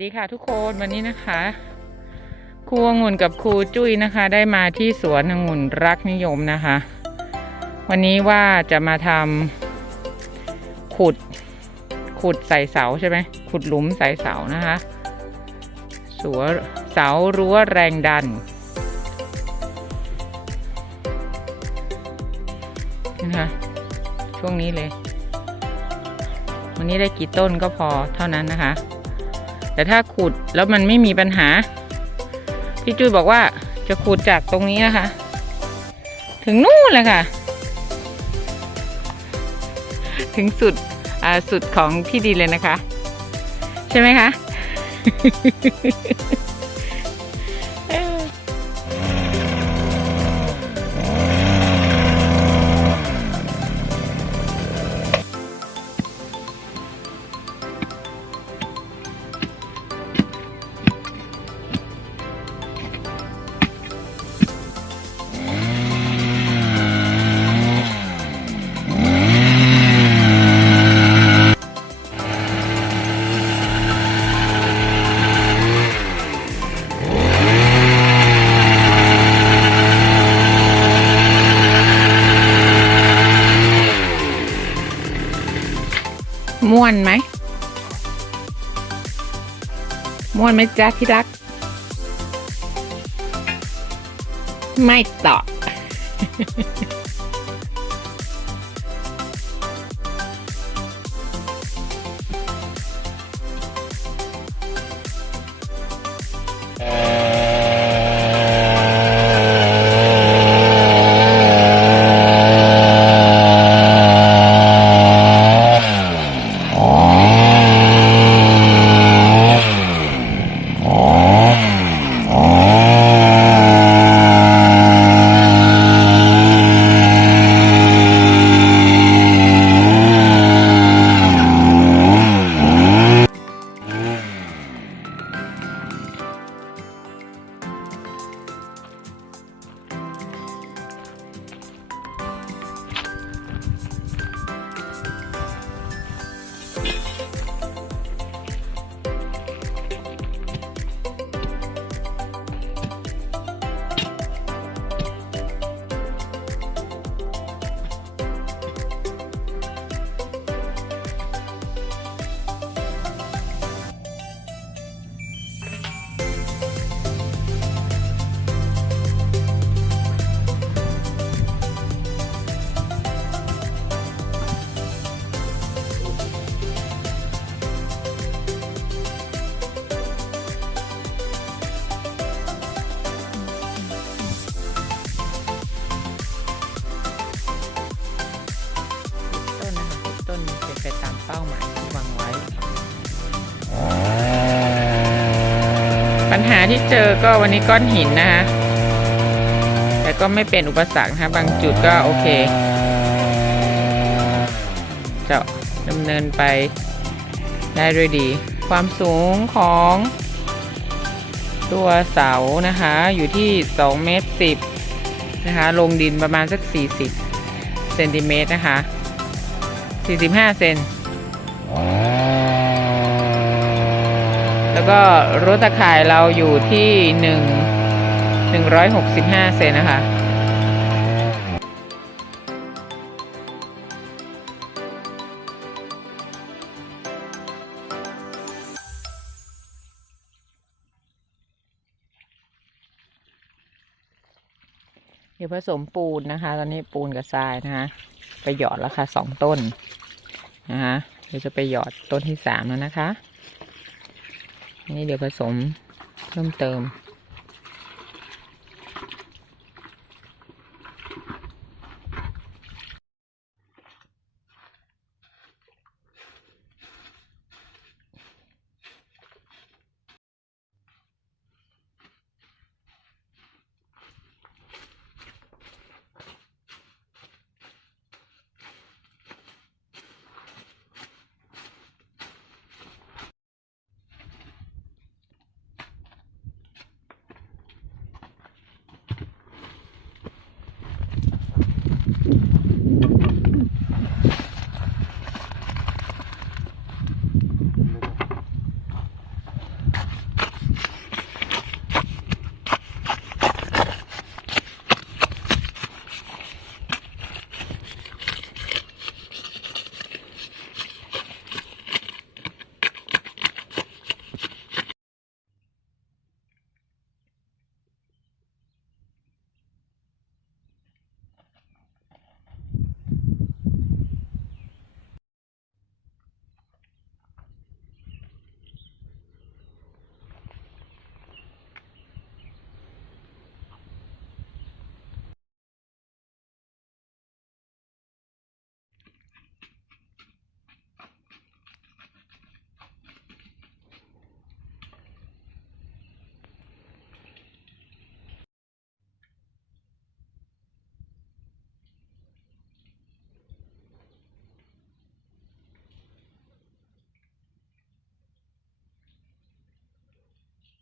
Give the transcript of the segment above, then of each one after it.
สวัสดีค่ะทุกคนวันนี้นะคะครูองุ่นกับครูจุ้ยนะคะ ได้มาที่สวนองุ่นรักนิยมนะคะ วันนี้ว่าจะมาทำขุดขุดใส่เสาใช่ไหมขุดหลุมใส่เสานะคะสวเสารั้วแรงดันนะคะช่วงนี้เลย วันนี้ได้กี่ต้นก็พอเท่านั้นนะคะ แต่ถ้าขุดแล้วมันไม่มีปัญหา พี่จุ้ยบอกว่าจะขุดจากตรงนี้นะคะ ถึงนู่นเลยค่ะ ถึงสุดอ่าสุดของที่ดินเลยนะคะ ใช่ไหมคะ วนไหมม่วนไหมจ๊ะที่รัก ไม่ตอบ ญหาที่เจอก็วันนี้ก้อนหินนะคะแต่ก็ไม่เป็นอุปสรรคนะคะบางจุดก็โอเค จะดำเนินไปได้ด้วยดี ความสูงของตัวเสานะคะอยู่ที่2เมตร10นะคะลงดินประมาณสัก 40เซนติเมตรนะคะ 45 เซน แล้วก็รถตะข่ายเราอยู่ที่หนึ่งหนึ่งร้อยหกสิบห้าเซนนะคะเดี๋ยวผสมปูนนะคะ ตอนนี้ปูนกับทรายนะคะ ไปหยอดแล้วค่ะสองต้นนะคะเดี๋ยวจะไปหยอดต้นที่สามแล้วนะคะ นี้เดี๋ยวผสมเพิ่มเติม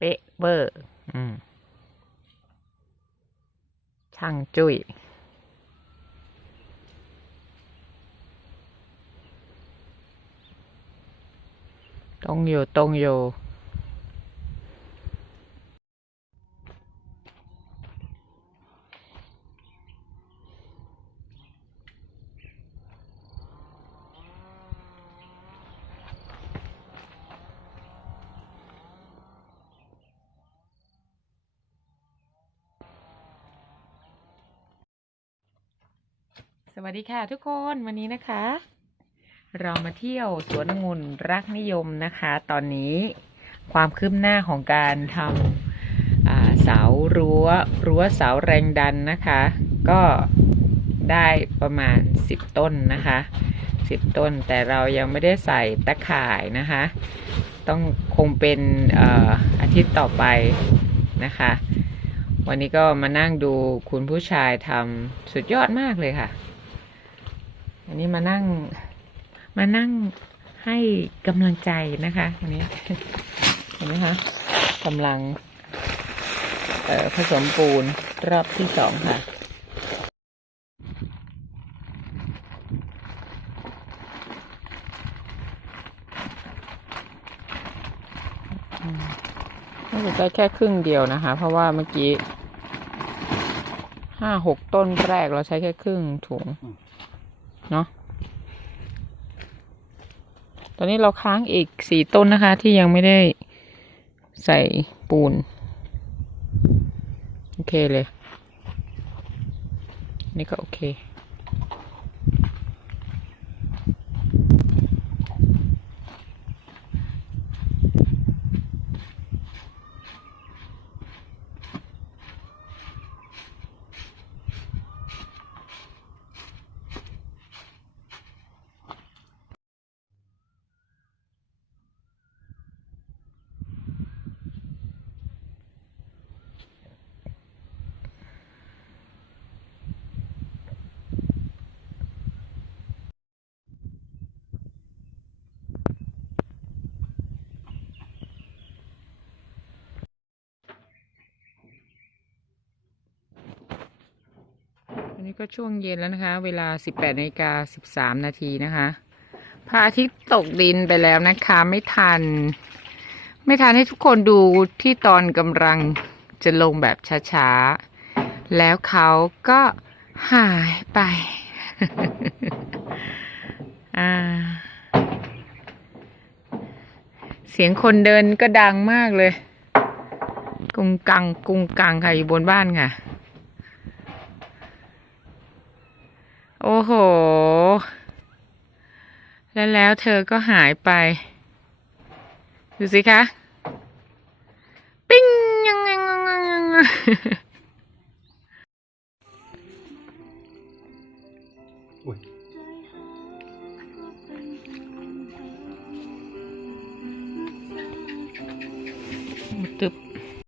น เป๊ะเบอร์อืมช่างจุย้ยตรงอยู่ตรงอยู่ วัสดีค่ะทุกคนวันนี้นะคะ เรามาเที่ยวสวนองุ่นรักนิยมนะคะ ตอนนี้ความคืบหน้าของการทำเสารั้วรั้วเสาแรงดันนะคะ ก็ได้ประมาณ 10 ต้นนะคะ 10 ต้นแต่เรายังไม่ได้ใส่ตะข่ายนะคะ ต้องคงเป็นอ่ออาทิตย์ต่อไปนะคะ วันนี้ก็มานั่งดูคุณผู้ชายทำสุดยอดมากเลยค่ะ อันนี้มานั่งมานั่งให้กำลังใจนะคะอันนี้เห็นไหมคะกำลังผสมปูนรอบที่สองค่ะอืมน่าจะได้แค่ครึ่งเดียวนะคะ เพราะว่าเมื่อกี้ห้าหกต้นแรกเราใช้แค่ครึ่งถุง เนาะตอนนี้เราค้างอีกสี่ต้นนะคะ ที่ยังไม่ได้ใส่ปูน โอเคเลย นี่ก็โอเค นี้ก็ช่วงเย็นแล้วนะคะ เวลา 18นาฬิกา13 นาทีนะคะพระอาทิตย์ตกดินไปแล้วนะคะ ไม่ทัน ไม่ทันให้ทุกคนดูที่ตอนกำลังจะลงแบบช้าๆ แล้วเขาก็หายไปเสียงคนเดินก็ดังมากเลย กุงกังกุงกังค่ะอยู่บนบ้านค่ะ โอ้โห แล้วแล้วเธอก็หายไป ดูสิคะ ปิ้งยังยังยังยัง